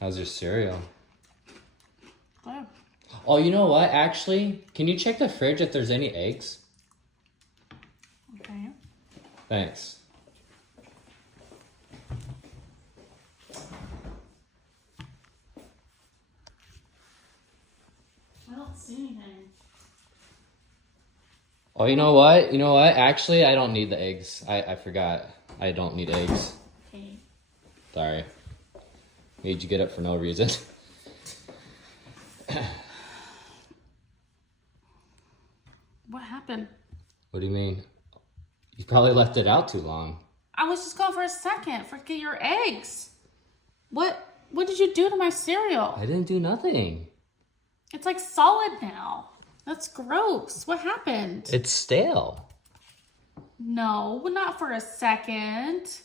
How's your cereal? Good. Oh, you know what? Actually, can you check the fridge if there's any eggs? Okay. Thanks. I don't see anything. Oh, you know what? You know what? Actually, I don't need the eggs. I forgot. I don't need eggs. Okay. Sorry. Made you get up for no reason. What happened? What do you mean? You probably left it out too long. I was just gone for a second. Forget your eggs. What did you do to my cereal? I didn't do nothing. It's like solid now. That's gross. What happened? It's stale. No, not for a second.